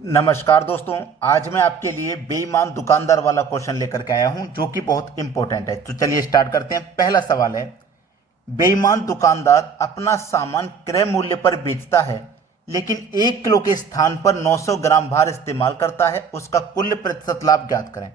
नमस्कार दोस्तों। आज मैं आपके लिए बेईमान दुकानदार वाला क्वेश्चन लेकर के आया हूं जो कि बहुत इंपॉर्टेंट है। तो चलिए स्टार्ट करते हैं। पहला सवाल है, बेईमान दुकानदार अपना सामान क्रय मूल्य पर बेचता है लेकिन 1 किलो के स्थान पर 900 ग्राम भार इस्तेमाल करता है, उसका कुल प्रतिशत लाभ ज्ञात करें।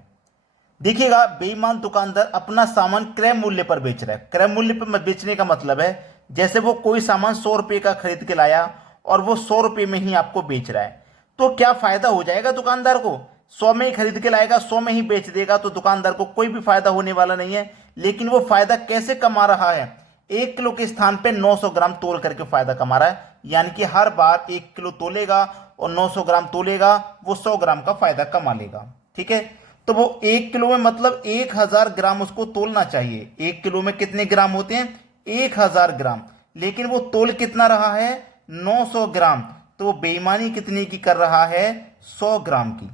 देखिएगा, बेईमान दुकानदार अपना सामान क्रय मूल्य पर बेच रहा है। क्रय मूल्य पर बेचने का मतलब है जैसे वो कोई सामान 100 रुपये का खरीद के लाया और वो 100 रुपये में ही आपको बेच रहा है, तो क्या फायदा हो जाएगा दुकानदार को? 100 में ही खरीद के लाएगा, 100 में ही बेच देगा, तो दुकानदार को कोई भी फायदा होने वाला नहीं है। लेकिन वो फायदा कैसे कमा रहा है? 1 किलो के स्थान पे 900 ग्राम तोल करके फायदा कमा रहा है। यानी कि हर बार 1 किलो तोलेगा और 900 ग्राम तोलेगा, वो 100 ग्राम का फायदा कमा लेगा। ठीक है, तो वो 1 किलो में मतलब 1000 ग्राम उसको तोलना चाहिए। 1 किलो में कितने ग्राम होते हैं? 1000 ग्राम। लेकिन वो तोल कितना रहा है? 900 ग्राम। तो वो बेईमानी कितने की कर रहा है? 100 ग्राम की।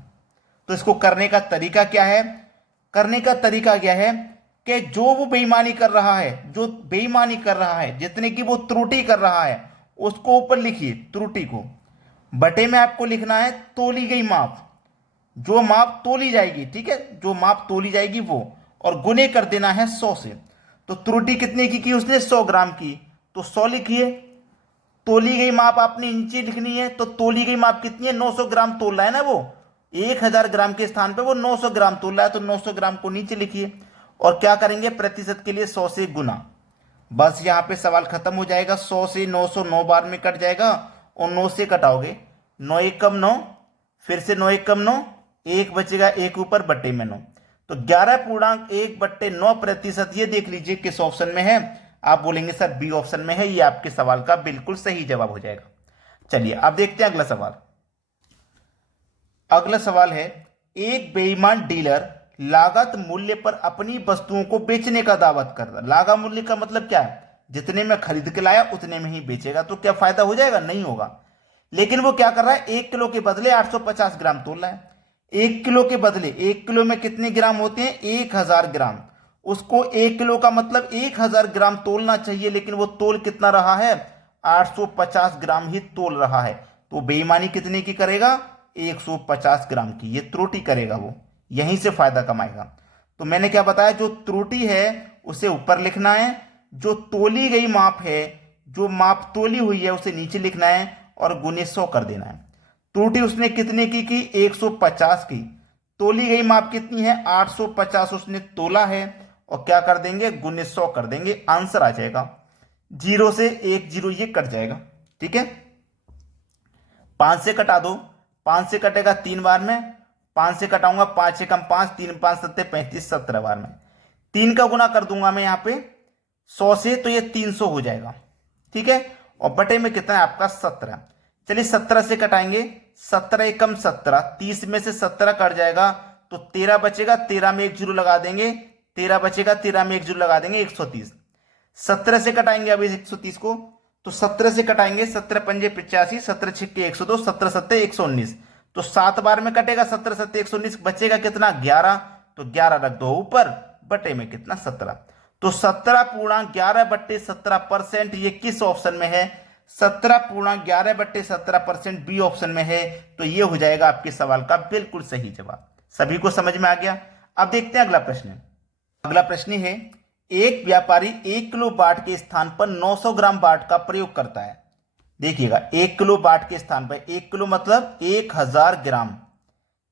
तो इसको करने का तरीका क्या है? करने का तरीका क्या है कि जो वो बेईमानी कर रहा है, जो बेईमानी कर रहा है, जितने की वो त्रुटि कर रहा है, उसको ऊपर लिखिए त्रुटि को। बटे में आपको लिखना है तोली गई माप, जो माप तोली जाएगी। ठीक है, जो माप तोली जाएगी वो, और गुने कर देना है 100 से। तो त्रुटि कितने की उसने? 100 ग्राम की। तो 100 लिखिए। तोली गई माप आपने नीचे लिखनी है। तो तोली गई माप कितनी है? 900 ग्राम तोल रहा है ना वो। 1000 ग्राम के स्थान पे वो 900 ग्राम तोल रहा है, तो 900 ग्राम को नीचे लिखिए। और क्या करेंगे? प्रतिशत के लिए 100 से गुना। बस यहां पे सवाल खत्म हो जाएगा। 100 से 900 9 बार में कट जाएगा, और 9 से कटाओगे 9 एक कम 9, फिर से 9 एक कम 9, एक बचेगा, एक ऊपर बट्टे में 9। तो 11.1/9%। ये देख लीजिए किस ऑप्शन में है। आप बोलेंगे सर बी ऑप्शन में है। ये आपके सवाल का बिल्कुल सही जवाब हो जाएगा। चलिए अब देखते हैं अगला सवाल। अगला सवाल है, एक बेईमान डीलर लागत मूल्य पर अपनी वस्तुओं को बेचने का दावा कर रहा है। लागत मूल्य का मतलब क्या है? जितने में खरीद के लाया उतने में ही बेचेगा। तो क्या फायदा हो जाएगा? नहीं होगा। लेकिन वो क्या कर रहा है? 1 किलो के बदले 850 ग्राम तोल रहा है। 1 किलो के बदले, 1 किलो में कितने ग्राम होते हैं? 1000 ग्राम। उसको 1 किलो का मतलब 1000 ग्राम तोलना चाहिए, लेकिन वो तोल कितना रहा है? 850 ग्राम ही तोल रहा है। तो बेईमानी कितने की करेगा? 150 ग्राम की। ये त्रुटि करेगा वो, यहीं से फायदा कमाएगा। तो मैंने क्या बताया? जो त्रुटि है उसे ऊपर लिखना है, जो तोली गई माप है, जो माप तोली हुई है, उसे नीचे लिखना है और गुने 100 कर देना है। त्रुटि उसने कितने की? 150 की। तोली गई माप कितनी है? 850 उसने तोला है, और क्या कर देंगे? गुने 100 कर देंगे। आंसर आ जाएगा। 0 से 1 0 ये कट जाएगा। ठीक है, 5 से कटा दो। 5 से कटेगा 3 बार में। 5 से कटाऊंगा 5 से कम 5, 3 5 7 35, 17 बार में। 3 का गुना कर दूंगा मैं यहाँ पे 100 से, तो ये 300 हो जाएगा। ठीक है, और बटे में कितना है आपका? 17। चलिए 17 से कटाएंगे। 17 एकम 17, 30 में से 17 कट जाएगा तो 13 बचेगा। 13 में एक जीरो लगा देंगे, 13 बचेगा। 13 में एक जीरो लगा देंगे, 130। 17 से कटाएंगे अभी 130 को, तो 17 से कटाएंगे। 17 पंजे 85, 17 छिक्के 102, 17 सत्ते 119। तो 7 बार में कटेगा। 17 सत्ते 119, बचेगा कितना? 11। तो 11 रख दो ऊपर, बटे में कितना? 17। तो 17.11/17%। ये किस ऑप्शन में है? 17.11/17% बी ऑप्शन में है। तो ये हो जाएगा आपके सवाल का बिल्कुल सही जवाब। सभी को समझ में आ गया? अब देखते हैं अगला प्रश्न। अगला प्रश्न है, एक व्यापारी 1 किलो बाट के स्थान पर 900 ग्राम बाट का प्रयोग करता है। देखिएगा, 1 किलो बाट के स्थान पर, 1 किलो मतलब 1000 ग्राम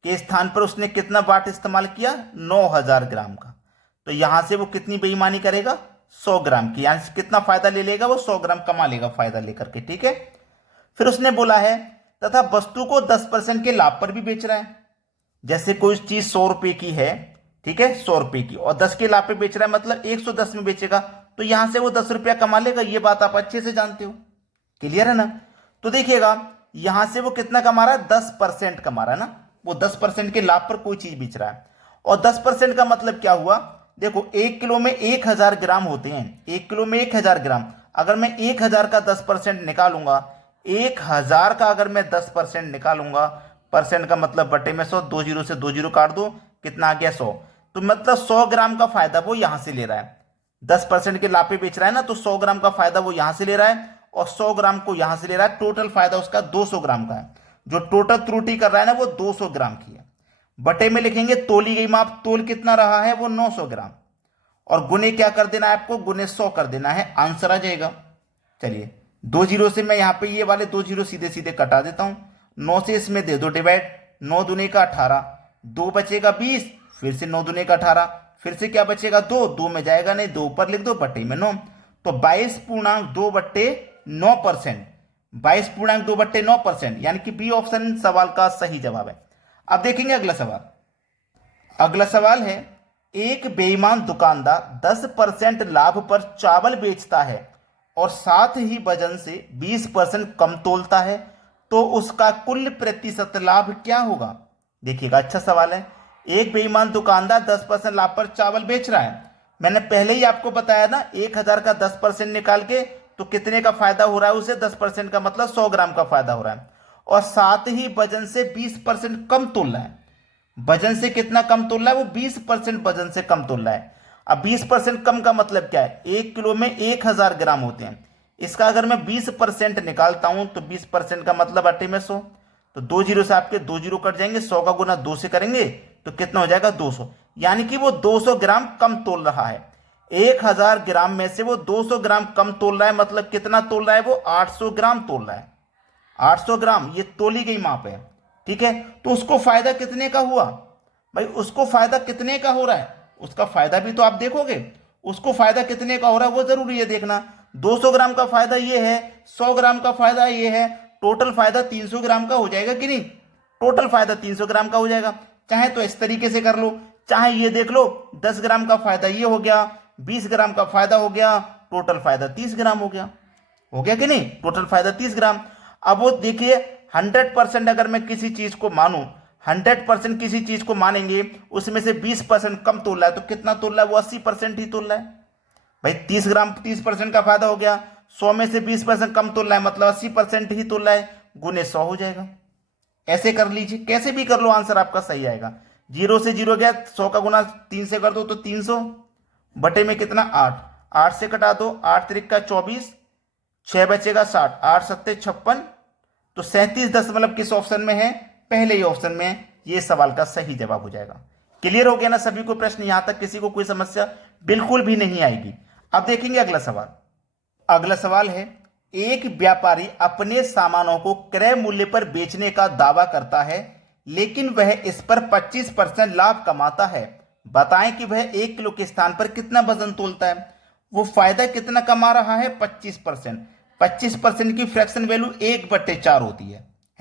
के स्थान पर उसने कितना बाट इस्तेमाल किया? 9000 ग्राम का। तो यहां से वो कितनी बेईमानी करेगा? 100 ग्राम की। यानी कितना फायदा ले लेगा? वो 100 ग्राम कमा लेगा फायदा लेकर के। ठीक है, फिर उसने बोला है तथा वस्तु को 10% के लाभ पर भी बेच रहा है। जैसे कोई चीज 100 रुपए की है, ठीक है, 100 रुपए की, और 10 के लाभ पे बेच रहा है, मतलब 110 में बेचेगा, तो यहां से वो 10 रुपया कमा लेगा। ये बात आप अच्छे से जानते हो। क्लियर है ना? तो देखिएगा, यहां से वो कितना कमा रहा है? 10% कमा रहा है ना। वो 10% के लाभ पर कोई चीज बेच रहा है। और 10% का मतलब क्या हुआ? देखो, 1 किलो में 1000 ग्राम होते हैं। 1 किलो में 1000 ग्राम। अगर मैं 1000 का 10% निकालूंगा, 1000 का अगर मैं 10% निकालूंगा, परसेंट का मतलब बटे में 100, 2 जीरो से 2 जीरो काट दो, कितना आ गया? 100। तो मतलब 100 ग्राम का फायदा वो यहां से ले रहा है। 10% के लाभ पे बेच रहा है ना, तो 100 ग्राम का फायदा वो यहां से ले रहा है, और 100 ग्राम को यहां से ले रहा है। टोटल फायदा उसका 200 ग्राम का है। जो टोटल त्रुटि कर रहा है ना वो 200 ग्राम की है। बटे में लिखेंगे तोली गई माप, तोल कितना रहा है वो 900 ग्राम, और गुने क्या कर देना है आपको, गुने 100 कर देना है, आंसर आ जाएगा। चलिए 2 जीरो से मैं यहाँ पे ये वाले 2 जीरो सीधे सीधे कटा देता हूं। 9 से इसमें दे दो डिवाइड, 9 दूने का 18, 2 बचेगा 20, फिर से 9 दूने का 18, फिर से क्या बचेगा 2, 2 में जाएगा नहीं, 2 ऊपर लिख दो, बटे में 9, तो 22.2/9%, 22.2/9%, यानी कि बी ऑप्शन सवाल का सही जवाब है। अब देखेंगे अगला सवाल। अगला सवाल है, एक बेईमान दुकानदार 10% लाभ पर चावल बेचता है और साथ ही वजन से 20% कम तोलता है, तो उसका कुल प्रतिशत लाभ क्या होगा? देखिएगा, अच्छा सवाल है। एक बेईमान दुकानदार 10% लाभ पर चावल बेच रहा है। मैंने पहले ही आपको बताया ना, 1000 का 10% निकाल के तो कितने का फायदा हो रहा है उसे, 10% का मतलब 100 ग्राम का फायदा हो रहा है, और साथ ही वजन से 20% कम तोल रहा है। वजन से कितना कम तोल रहा है वो, 20% वजन से कम तोल रहा है। अब 20% कम का मतलब क्या है, 1 किलो में 1000 ग्राम होते हैं, इसका अगर मैं 20% निकालता हूं तो 20% का मतलब अट्ठे में 100, तो 2 जीरो से आपके 2 जीरो कट जाएंगे, 100 का गुना 2 से करेंगे तो कितना हो जाएगा 200, यानी कि वो 200 ग्राम कम तोल रहा है। 1000 ग्राम में से वो 200 ग्राम कम तोल रहा है, मतलब कितना तोल रहा है वो, 800 ग्राम तोल रहा है। 800 ग्राम ये तोली गई माप है, ठीक है। तो उसको फायदा कितने का हुआ भाई, उसको फायदा कितने का हो रहा है, उसका फायदा भी तो आप देखोगे, उसको फायदा कितने का हो रहा है वो जरूरी है देखना। 200 ग्राम का फायदा ये है, 100 ग्राम का फायदा ये है, टोटल फायदा 300 ग्राम का हो जाएगा कि नहीं, टोटल फायदा 300 ग्राम का हो जाएगा। चाहे तो इस तरीके से कर लो, चाहे ये देख लो 10 ग्राम का फायदा ये हो गया, 20 ग्राम का फायदा हो गया, टोटल फायदा 30 ग्राम हो गया, हो गया कि नहीं, टोटल फायदा 30 ग्राम। अब वो देखिए 100% अगर मैं किसी चीज को मानूं, 100% किसी चीज को मानेंगे, उसमें से 20% कम तोल रहा है, तो कितना तोल रहा है वो 80% ही तोल रहा है भाई। 30 ग्राम 30% का फायदा हो गया, 100 में से 20% कम तोल रहा है, मतलब 80% ही तोल रहा है, गुने 100 हो जाएगा। ऐसे कर लीजिए, कैसे भी कर लो, आंसर आपका सही आएगा। 0 से 0 गया, 100 का गुना 3 से कर दो तो 300, बटे में कितना 8, 8 से कटा दो, 8 त्रिक का 24, 6 बचेगा 60, 8 सत्ते 56, तो 37 किस ऑप्शन में है, पहले ही ऑप्शन में, ये सवाल का सही जवाब हो जाएगा। क्लियर हो गया ना सभी को प्रश्न, यहां तक किसी को कोई समस्या बिल्कुल भी नहीं आएगी। अब देखेंगे अगला सवाल। अगला सवाल है, एक व्यापारी अपने सामानों को क्रय मूल्य पर बेचने का दावा करता है, लेकिन वह इस पर 25% लाभ कमाता है। बताएं कि वह 1 किलो के स्थान पर कितना वजन तोलता है। वो फायदा कितना कमा रहा है, 25%। 25% की फ्रैक्शन वैल्यू 1/4 होती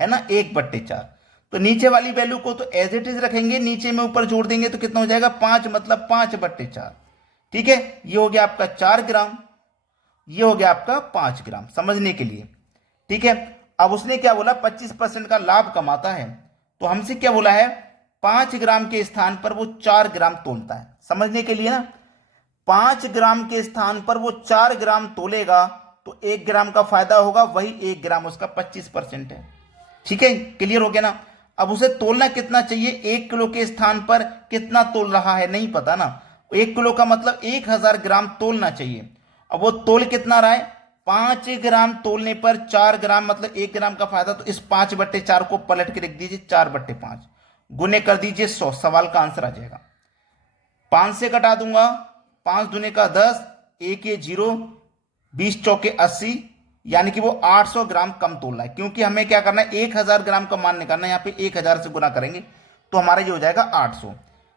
है ना, 1/4। तो नीचे वाली वैल्यू को तो एज इट इज रखेंगे, नीचे में ऊपर जोड़ देंगे तो कितना हो जाएगा 5, मतलब 5/4, ठीक है। ये हो गया आपका 4 ग्राम, ये हो गया आपका 5 ग्राम, समझने के लिए, ठीक है। अब उसने क्या बोला, 25% का लाभ कमाता है, तो हमसे क्या बोला है, 5 ग्राम के स्थान पर वो 4 ग्राम तोलता है, समझने के लिए ना। 5 ग्राम के स्थान पर वो 4 ग्राम तोलेगा, तो 1 ग्राम का फायदा होगा, वही 1 ग्राम उसका 25% है, ठीक है। क्लियर हो गया ना। अब उसे तोलना कितना चाहिए, 1 किलो के स्थान पर कितना तोल रहा है नहीं पता ना, 1 किलो का मतलब 1000 ग्राम तोलना चाहिए। अब वो तोल कितना रहा है, 5 ग्राम तोलने पर 4 ग्राम, मतलब 1 ग्राम का फायदा, तो इस 5/4 को पलट के लिख दीजिए, 4/5 गुने कर दीजिए 100, सवाल का आंसर आ जाएगा। 5 से कटा दूंगा, 5 दूने का 10, 1 ये 0, 20 चौके 80, यानी कि वो 800 ग्राम कम तोल रहा है। क्योंकि हमें क्या करना है, 1000 ग्राम का मान निकालना है, यहाँ पे 1000 से गुना करेंगे तो हमारा ये हो जाएगा 800,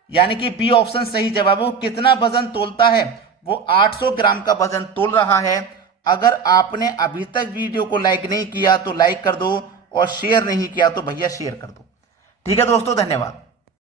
यानी कि बी ऑप्शन सही जवाब है। वो कितना वजन तोलता है, वो 800 ग्राम का वजन तोल रहा है। अगर आपने अभी तक वीडियो को लाइक नहीं किया तो लाइक कर दो, और शेयर नहीं किया तो भैया शेयर कर दो, ठीक है दोस्तों, धन्यवाद।